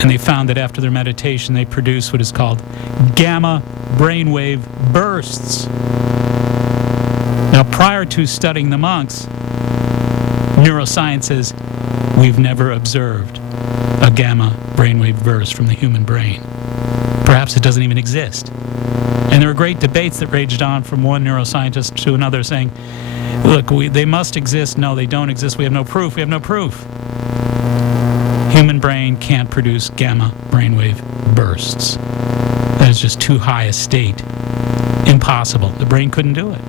And they found that after their meditation, they produce what is called gamma brainwave bursts. Now, prior to studying the monks, neuroscience says we've never observed a gamma brainwave burst from the human brain. Perhaps it doesn't even exist. And there were great debates that raged on from one neuroscientist to another saying, look, they must exist. No, they don't exist. We have no proof. We have no proof. Human brain can't produce gamma brainwave bursts. That is just too high a state. Impossible. The brain couldn't do it.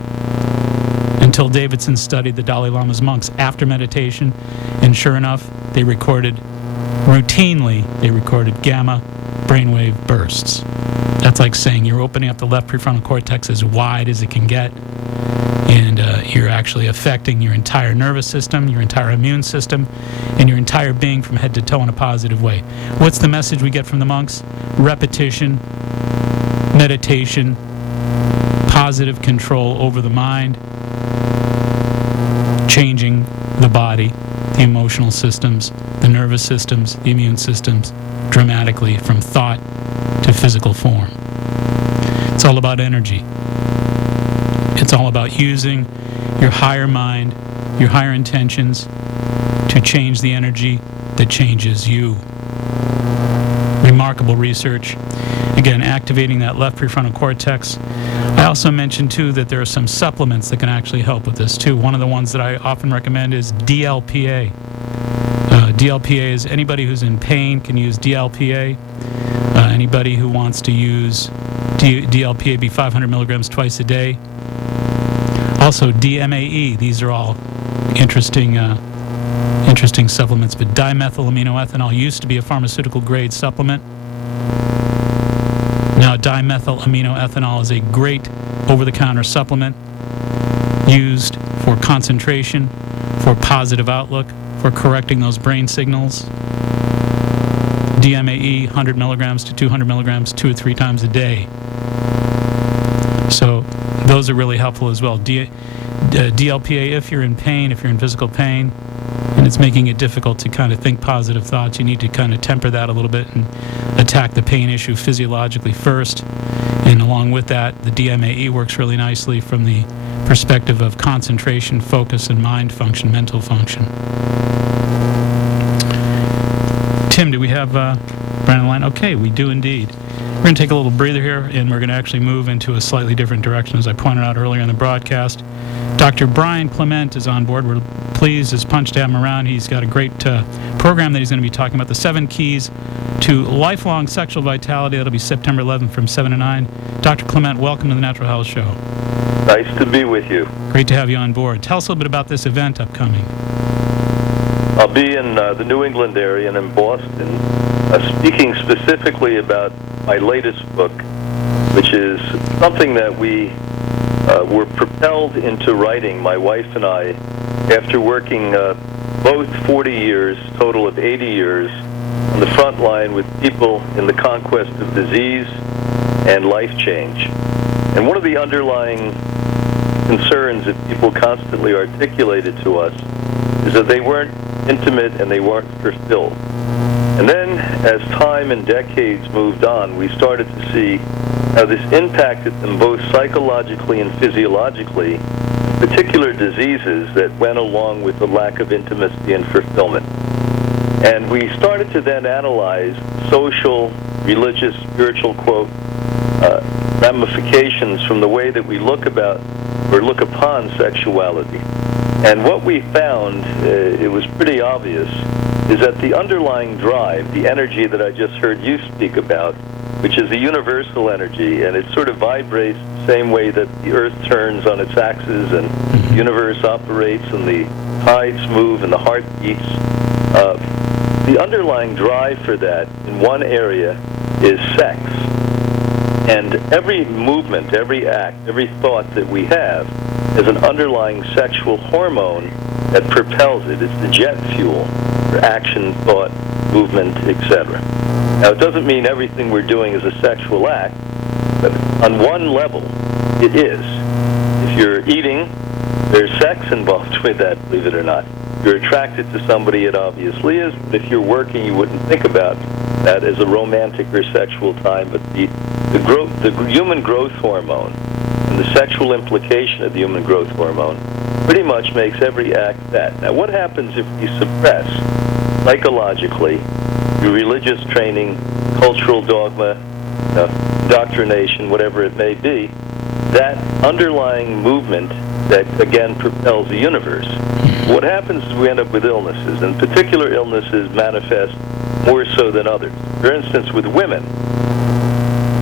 Until Davidson studied the Dalai Lama's monks after meditation, and sure enough, they recorded gamma brainwave bursts. That's like saying you're opening up the left prefrontal cortex as wide as it can get, and you're actually affecting your entire nervous system, your entire immune system, and your entire being from head to toe in a positive way. What's the message we get from the monks? Repetition, meditation, positive control over the mind, changing the body, the emotional systems, the nervous systems, the immune systems, dramatically from thought to physical form. It's all about energy. It's all about using your higher mind, your higher intentions to change the energy that changes you. Remarkable research. Again, activating that left prefrontal cortex. I also mentioned, too, that there are some supplements that can actually help with this, too. One of the ones that I often recommend is DLPA. DLPA is anybody who's in pain can use DLPA. Anybody who wants to use DLPA, be 500 milligrams twice a day. Also, DMAE. These are all interesting supplements. But dimethylaminoethanol used to be a pharmaceutical-grade supplement. Now, dimethylaminoethanol is a great over-the-counter supplement used for concentration, for positive outlook, for correcting those brain signals. DMAE, 100 milligrams to 200 milligrams 2 or 3 times a day. So those are really helpful as well. DLPA, if you're in pain, if you're in physical pain, and it's making it difficult to kind of think positive thoughts, you need to kind of temper that a little bit and attack the pain issue physiologically first. And along with that, the DMAE works really nicely from the perspective of concentration, focus, and mind function, mental function. Tim, do we have Brian on the line? Okay, we do indeed. We're going to take a little breather here, and we're going to actually move into a slightly different direction, as I pointed out earlier in the broadcast. Dr. Brian Clement is on board. We're pleased as punch to have him around. He's got a great program that he's going to be talking about, the 7 keys to lifelong sexual vitality. That'll be September 11th from 7 to 9. Dr. Clement, welcome to the Natural Health Show. Nice to be with you. Great to have you on board. Tell us a little bit about this event upcoming. I'll be in the New England area and in Boston, speaking specifically about my latest book, which is something that we were propelled into writing, my wife and I, after working both 40 years, total of 80 years, on the front line with people in the conquest of disease and life change. And one of the underlying concerns that people constantly articulated to us is that they weren't intimate and they weren't fulfilled. And then, as time and decades moved on, we started to see how this impacted them both psychologically and physiologically, particular diseases that went along with the lack of intimacy and fulfillment. And we started to then analyze social, religious, spiritual, quote, ramifications from the way that we look about or look upon sexuality. And what we found, it was pretty obvious, is that the underlying drive, the energy that I just heard you speak about, which is a universal energy, and it sort of vibrates the same way that the Earth turns on its axis and the universe operates and the tides move and the heart beats. The underlying drive for that in one area is sex. And every movement, every act, every thought that we have is an underlying sexual hormone that propels it. It's the jet fuel for action, thought, movement, etc. Now, it doesn't mean everything we're doing is a sexual act, but on one level, it is. If you're eating, there's sex involved with that, believe it or not. If you're attracted to somebody, it obviously is. But if you're working, you wouldn't think about that as a romantic or sexual time, but the human growth hormone and the sexual implication of the human growth hormone pretty much makes every act that. Now, what happens if we suppress psychologically through religious training, cultural dogma, indoctrination, whatever it may be, that underlying movement that, again, propels the universe? What happens is we end up with illnesses, and particular illnesses manifest more so than others. For instance, with women,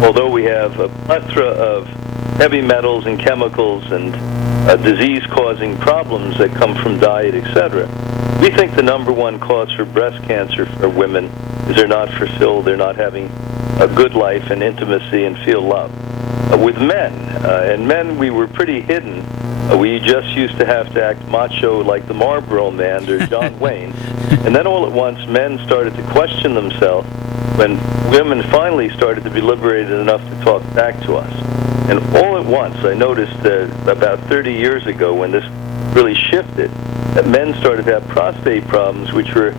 although we have a plethora of heavy metals and chemicals and disease-causing problems that come from diet, etc., we think the number one cause for breast cancer for women is they're not fulfilled, they're not having a good life and intimacy and feel love. With men, we were pretty hidden. We just used to have to act macho like the Marlboro Man or John Wayne. And then all at once, men started to question themselves when women finally started to be liberated enough to talk back to us. And all at once, I noticed about 30 years ago when this really shifted, that men started to have prostate problems which were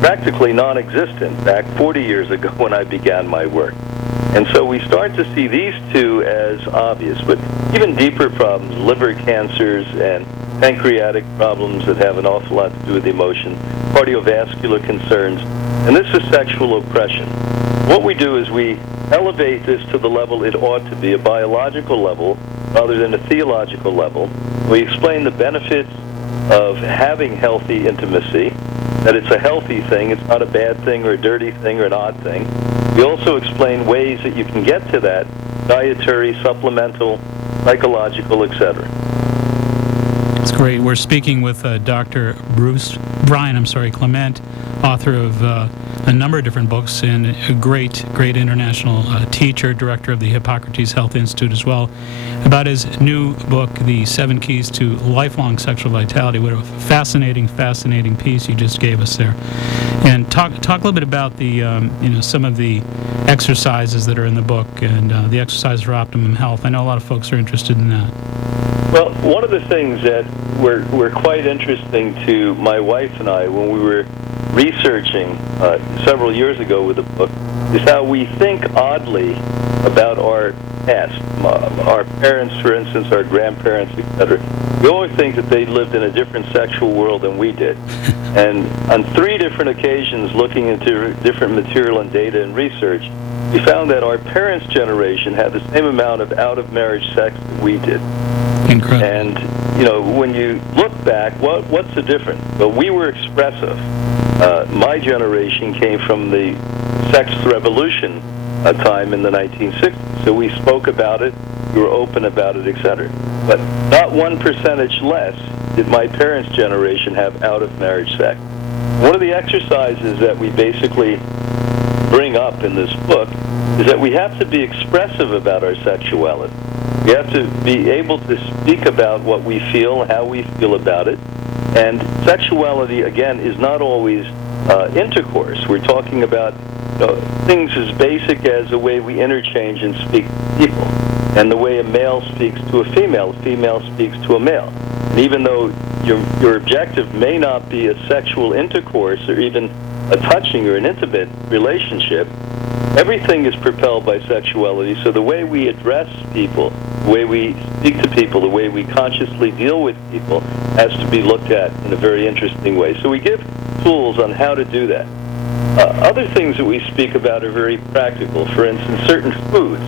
practically non-existent back 40 years ago when I began my work. And so we start to see these two as obvious, but even deeper problems, liver cancers and pancreatic problems that have an awful lot to do with emotion, cardiovascular concerns, and this is sexual oppression. What we do is we elevate this to the level it ought to be, a biological level, rather than a theological level. We explain the benefits of having healthy intimacy, that it's a healthy thing, it's not a bad thing or a dirty thing or an odd thing. We also explain ways that you can get to that, dietary, supplemental, psychological, etc. That's great. We're speaking with Dr. Brian Clement, author of a number of different books and a great international teacher, director of the Hippocrates Health Institute as well, about his new book, The 7 Keys to Lifelong Sexual Vitality. What a fascinating piece you just gave us there. And talk a little bit about the some of the exercises that are in the book and the exercise for optimum health. I know a lot of folks are interested in that. Well, one of the things that were quite interesting to my wife and I when we were researching several years ago with the book is how we think oddly about our past. Our parents, for instance, our grandparents, etc. We always think that they lived in a different sexual world than we did. And on 3 different occasions, looking into different material and data and research, we found that our parents' generation had the same amount of out-of-marriage sex that we did. Incredible. And, when you look back, what's the difference? Well, we were expressive. My generation came from the sex revolution time in the 1960s. So we spoke about it, we were open about it, etc. But not 1% less did my parents' generation have out-of-marriage sex. One of the exercises that we basically bring up in this book is that we have to be expressive about our sexuality. We have to be able to speak about what we feel, how we feel about it. And sexuality, again, is not always intercourse. We're talking about things as basic as the way we interchange and speak to people, and the way a male speaks to a female speaks to a male. And even though your objective may not be a sexual intercourse or even a touching or an intimate relationship, everything is propelled by sexuality. So the way we address people, the way we speak to people, the way we consciously deal with people has to be looked at in a very interesting way. So we give tools on how to do that. Other things that we speak about are very practical. For instance, certain foods.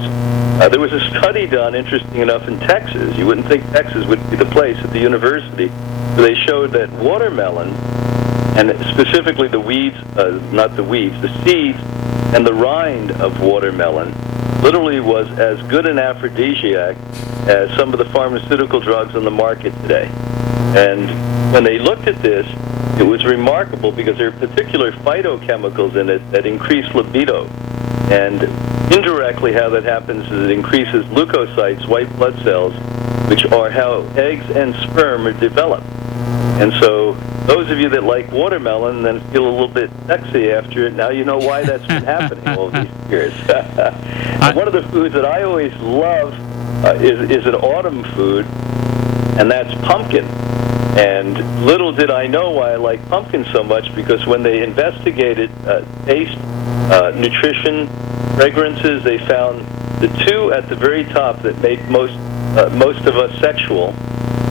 There was a study done, interesting enough, in Texas. You wouldn't think Texas would be the place at the university. But they showed that watermelon, and specifically the weeds, the seeds and the rind of watermelon literally was as good an aphrodisiac as some of the pharmaceutical drugs on the market today. And when they looked at this, it was remarkable because there are particular phytochemicals in it that increase libido. And indirectly how that happens is it increases leukocytes, white blood cells, which are how eggs and sperm are developed. And so those of you that like watermelon then feel a little bit sexy after it, now you know why that's been happening all these years. And one of the foods that I always love is an autumn food, and that's pumpkin. And little did I know why I like pumpkin so much, because when they investigated taste nutrition, fragrances. They found the two at the very top that made most of us sexual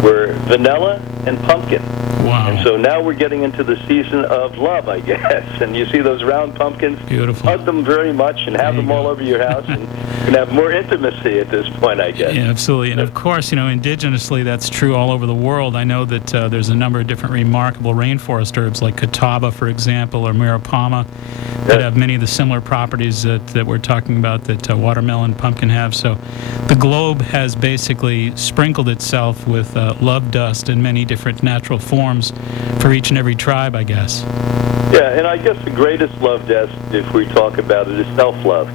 were vanilla and pumpkin. Wow. And so now we're getting into the season of love, I guess. And you see those round pumpkins. Beautiful. Hug them very much and have them all over your house, and you can have more intimacy at this point, I guess. Yeah, absolutely. And of course, indigenously, that's true all over the world. I know that there's a number of different remarkable rainforest herbs like catawba, for example, or mirapama, that have many of the similar properties that we're talking about that watermelon and pumpkin have. So the globe has basically sprinkled itself with love dust in many different natural forms for each and every tribe, I guess. Yeah, and I guess the greatest love dust, if we talk about it, is self-love.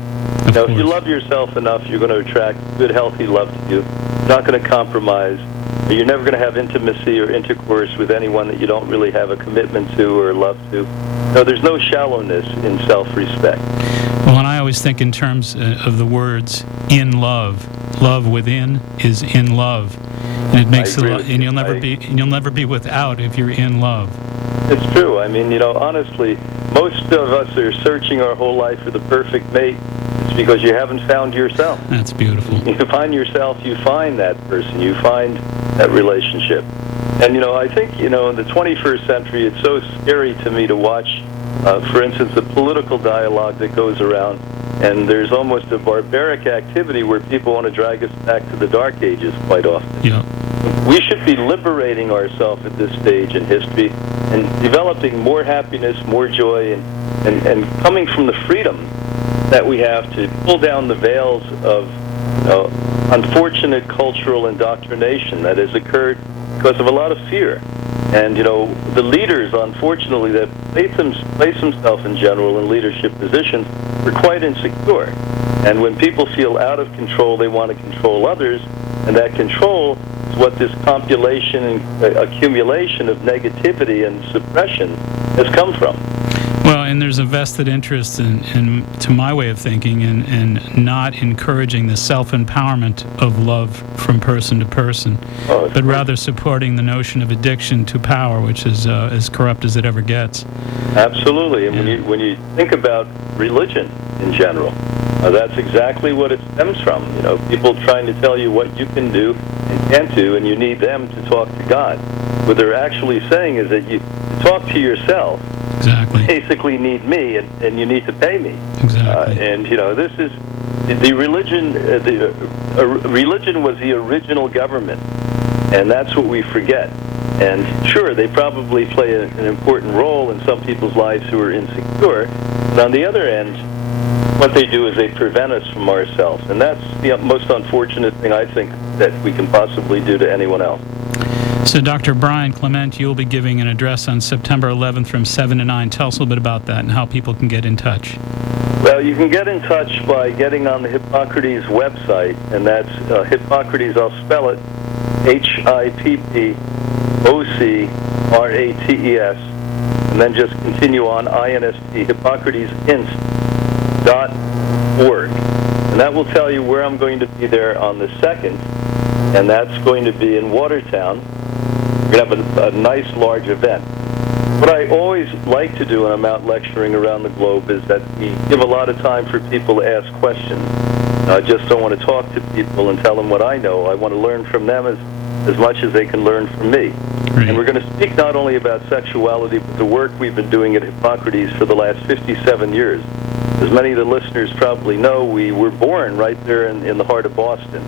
If you love yourself enough, you're going to attract good, healthy love to you. You're not going to compromise. You're never going to have intimacy or intercourse with anyone that you don't really have a commitment to or love to. No, there's no shallowness in self-respect. Well, and I always think in terms of the words "in love." Love within is in love, and it makes and you'll never be without if you're in love. It's true. I mean, honestly, most of us are searching our whole life for the perfect mate. It's because you haven't found yourself. That's beautiful. You find yourself, you find that person, you find that relationship. And, I think, in the 21st century, it's so scary to me to watch, for instance, the political dialogue that goes around. And there's almost a barbaric activity where people want to drag us back to the Dark Ages quite often. Yeah. We should be liberating ourselves at this stage in history and developing more happiness, more joy, and coming from the freedom that we have to pull down the veils of unfortunate cultural indoctrination that has occurred because of a lot of fear. And, the leaders, unfortunately, that place themselves in general in leadership positions are quite insecure. And when people feel out of control, they want to control others, and that control is what this compilation and accumulation of negativity and suppression has come from. Well, and there's a vested interest in to my way of thinking, in not encouraging the self-empowerment of love from person to person, but rather supporting the notion of addiction to power, which is as corrupt as it ever gets. Absolutely. And when you think about religion in general, that's exactly what it stems from. People trying to tell you what you can do and can't do, and you need them to talk to God. What they're actually saying is that you talk to yourself. Exactly. Basically need me, and you need to pay me. Exactly. And this is the religion. Religion was the original government, and that's what we forget. And sure, they probably play an important role in some people's lives who are insecure. But on the other end, what they do is they prevent us from ourselves, and that's the most unfortunate thing I think that we can possibly do to anyone else. So, Dr. Brian Clement, you'll be giving an address on September 11th from 7 to 9. Tell us a little bit about that and how people can get in touch. Well, you can get in touch by getting on the Hippocrates website, and that's Hippocrates, I'll spell it, HIPPOCRATES, and then just continue on INST, HippocratesInst.org. And that will tell you where I'm going to be there on the 2nd, and that's going to be in Watertown. We're going to have a nice, large event. What I always like to do when I'm out lecturing around the globe is that we give a lot of time for people to ask questions. I just don't want to talk to people and tell them what I know. I want to learn from them as much as they can learn from me. Great. And we're going to speak not only about sexuality, but the work we've been doing at Hippocrates for the last 57 years. As many of the listeners probably know, we were born right there in the heart of Boston.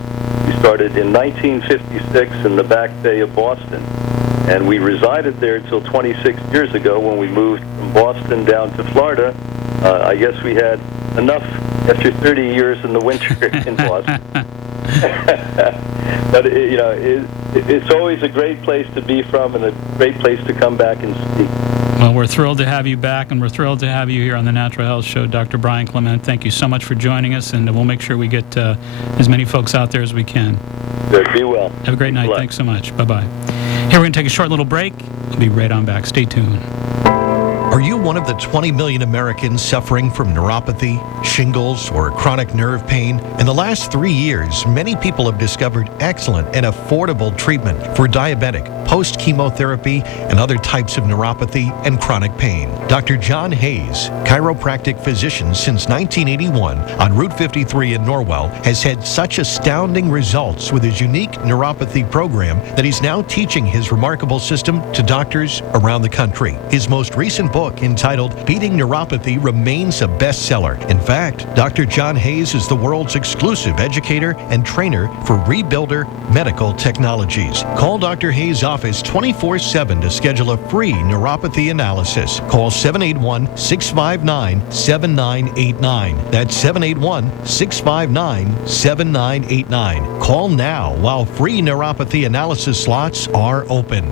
We started in 1956 in the Back Bay of Boston, and we resided there until 26 years ago when we moved from Boston down to Florida. I guess we had enough after 30 years in the winter in Boston. But it's always a great place to be from and a great place to come back and speak. Well, we're thrilled to have you back, and we're thrilled to have you here on the Natural Health Show, Dr. Brian Clement. Thank you so much for joining us, and we'll make sure we get as many folks out there as we can. Good. Be well. Have a great night. Thanks so much. Bye-bye. Here, we're going to take a short little break. We'll be right on back. Stay tuned. Are you one of the 20 million Americans suffering from neuropathy, shingles, or chronic nerve pain? In the last 3 years, many people have discovered excellent and affordable treatment for diabetic, post-chemotherapy, and other types of neuropathy and chronic pain. Dr. John Hayes, chiropractic physician since 1981 on Route 53 in Norwell, has had such astounding results with his unique neuropathy program that he's now teaching his remarkable system to doctors around the country. His most recent book, entitled Beating Neuropathy, remains a bestseller. In fact, Dr. John Hayes is the world's exclusive educator and trainer for Rebuilder Medical Technologies. Call Dr. Hayes' office 24/7 to schedule a free neuropathy analysis. Call 781-659-7989. That's 781-659-7989. Call now while free neuropathy analysis slots are open.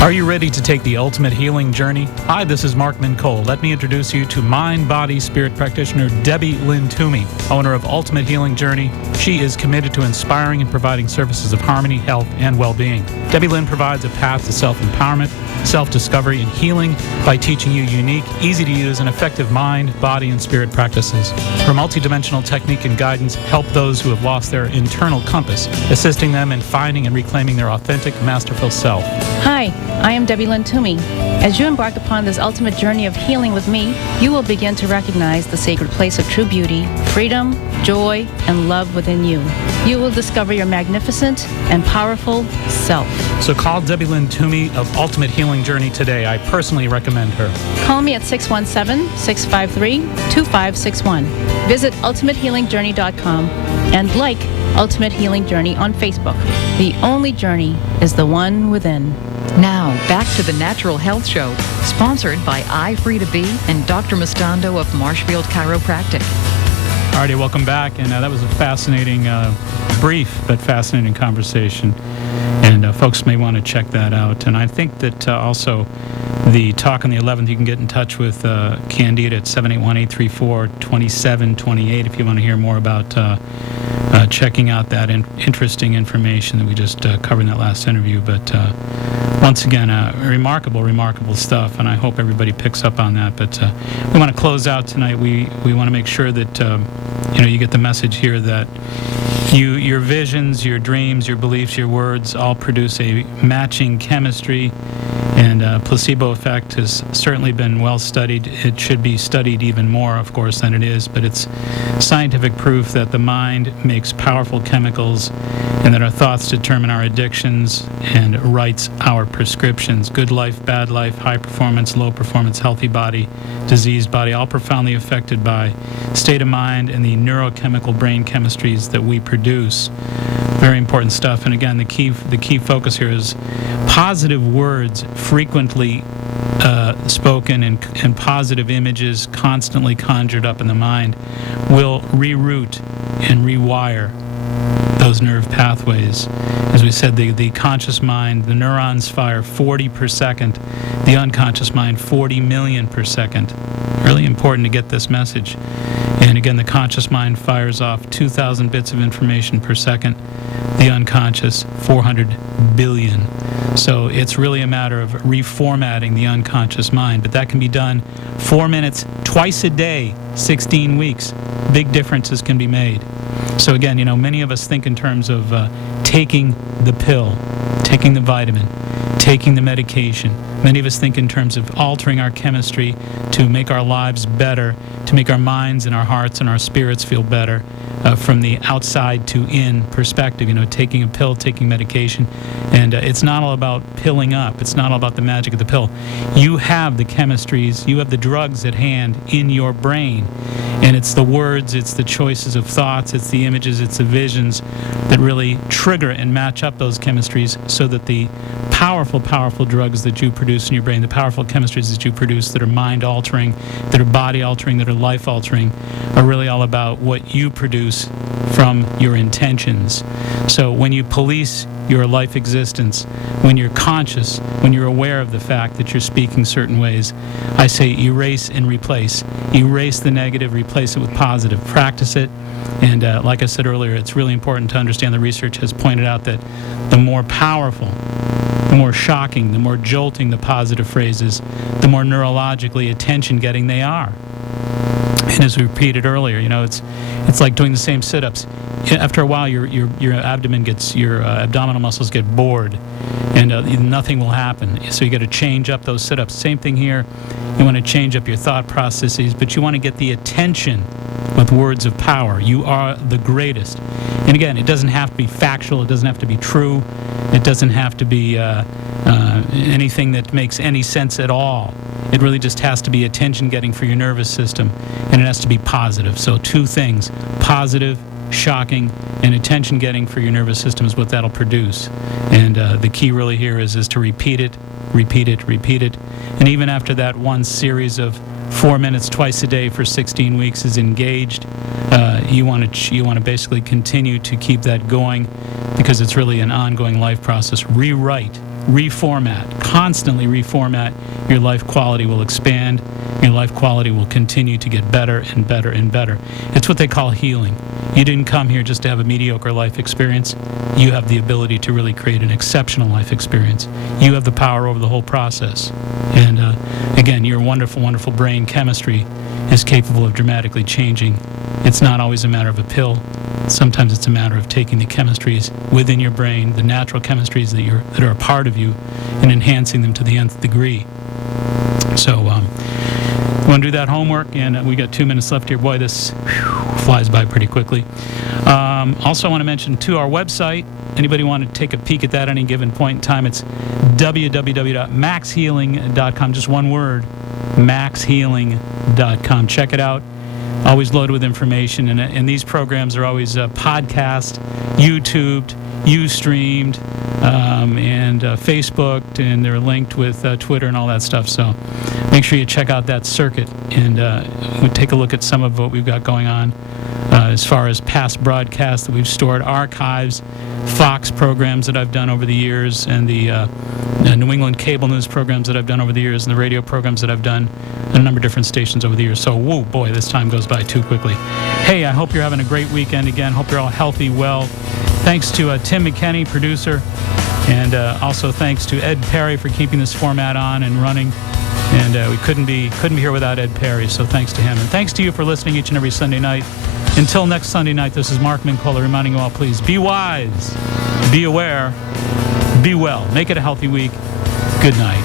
Are you ready to take the ultimate healing journey? Hi, this is Mark Mincole. Let me introduce you to mind, body, spirit practitioner Debbie Lynn Toomey, owner of Ultimate Healing Journey. She is committed to inspiring and providing services of harmony, health, and well-being. Debbie Lynn provides a path to self-empowerment, self-discovery, and healing by teaching you unique, easy-to-use, and effective mind, body, and spirit practices. Her multidimensional technique and guidance help those who have lost their internal compass, assisting them in finding and reclaiming their authentic, masterful self. Hi, I am Debbie Lynn Toomey. As you embark upon this ultimate journey of healing with me, you will begin to recognize the sacred place of true beauty, freedom, joy, and love within you. You will discover your magnificent and powerful self. So call Debbie Lynn Toomey of Ultimate Healing Journey today. I personally recommend her. Call me at 617-653-2561. Visit ultimatehealingjourney.com and like Ultimate Healing Journey on Facebook. The only journey is the one within. Now, back to the Natural Health Show, sponsored by iFree2Be and Dr. Mustando of Marshfield Chiropractic. Alrighty, welcome back. And that was a fascinating, brief but fascinating conversation. And folks may want to check that out. And I think that also the talk on the 11th, you can get in touch with Candida at 781-834-2728 if you want to hear more about checking out that interesting information that we just covered in that last interview. But once again, remarkable, remarkable stuff, and I hope everybody picks up on that. But we want to close out tonight. We want to make sure that you get the message here that your visions, your dreams, your beliefs, your words all produce a matching chemistry, and placebo effect has certainly been well studied. It should be studied even more, of course, than it is, but it's scientific proof that the mind makes powerful chemicals and that our thoughts determine our addictions and writes our prescriptions. Good life, bad life, high performance, low performance, healthy body, diseased body, all profoundly affected by state of mind and the neurochemical brain chemistries that we produce. Very important stuff. And again, the key focus here is positive words frequently spoken and positive images constantly conjured up in the mind will reroute and rewire those nerve pathways. As we said, the conscious mind, the neurons fire 40 per second, the unconscious mind 40 million per second. Really important to get this message. And again, the conscious mind fires off 2,000 bits of information per second, the unconscious 400 billion. So it's really a matter of reformatting the unconscious mind, but that can be done 4 minutes twice a day, 16 weeks. Big differences can be made. So again, many of us think in terms of taking the pill, taking the vitamin, taking the medication. Many of us think in terms of altering our chemistry to make our lives better, to make our minds and our hearts and our spirits feel better from the outside to in perspective, taking a pill, taking medication. And it's not all about pilling up. It's not all about the magic of the pill. You have the chemistries, you have the drugs at hand in your brain. And it's the words, it's the choices of thoughts, it's the images, it's the visions that really trigger and match up those chemistries so that the powerful, powerful drugs that you produce in your brain, the powerful chemistries that you produce that are mind-altering, that are body-altering, that are life-altering, are really all about what you produce from your intentions. So when you police your life existence, when you're conscious, when you're aware of the fact that you're speaking certain ways, I say erase and replace. Erase the negative, replace it with positive. Practice it. And like I said earlier, it's really important to understand the research has pointed out that the more powerful the more shocking, the more jolting the positive phrases, the more neurologically attention-getting they are. And as we repeated earlier, it's like doing the same sit-ups. After a while, your abdominal muscles get bored, and nothing will happen. So you got to change up those sit-ups. Same thing here. You want to change up your thought processes, but you want to get the attention with words of power. You are the greatest. And again, it doesn't have to be factual. It doesn't have to be true. It doesn't have to be anything that makes any sense at all. It really just has to be attention-getting for your nervous system, and it has to be positive. So 2 things, positive, shocking, and attention-getting for your nervous system is what that'll produce. And the key really here is to repeat it. And even after that one series of 4 minutes twice a day for 16 weeks is engaged, you want to basically continue to keep that going, because it's really an ongoing life process. Rewrite, reformat, constantly reformat. Your life quality will expand. Your life quality will continue to get better and better and better. It's what they call healing. You didn't come here just to have a mediocre life experience. You have the ability to really create an exceptional life experience. You have the power over the whole process. And again, your wonderful, wonderful brain chemistry is capable of dramatically changing. It's not always a matter of a pill. Sometimes it's a matter of taking the chemistries within your brain, the natural chemistries that are a part of you, and enhancing them to the nth degree. So you want to do that homework, and we got 2 minutes left here. Boy, this flies by pretty quickly. Also, I want to mention, too, our website. Anybody want to take a peek at that at any given point in time, it's www.maxhealing.com. Just one word, maxhealing.com. Check it out. Always loaded with information, and these programs are always podcast, YouTubed, Ustreamed, and Facebooked, and they're linked with Twitter and all that stuff. So make sure you check out that circuit, and we take a look at some of what we've got going on as far as past broadcasts that we've stored, archives, Fox programs that I've done over the years, and the New England cable news programs that I've done over the years, and the radio programs that I've done on a number of different stations over the years. So, whoa, boy, this time goes by too quickly. Hey, I hope you're having a great weekend again. Hope you're all healthy, well. Thanks to Tim McKenney, producer, and also thanks to Ed Perry for keeping this format on and running. And we couldn't be here without Ed Perry, so thanks to him. And thanks to you for listening each and every Sunday night. Until next Sunday night, this is Mark Mincola reminding you all, please be wise, be aware, be well. Make it a healthy week. Good night.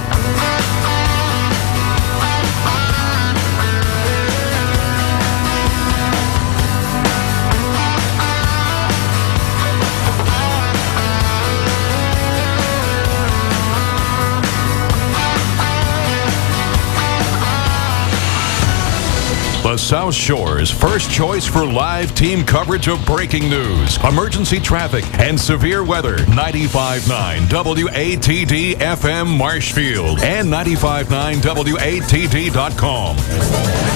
The South Shore's first choice for live team coverage of breaking news, emergency traffic, and severe weather. 95.9 WATD FM Marshfield and 95.9WATD.com.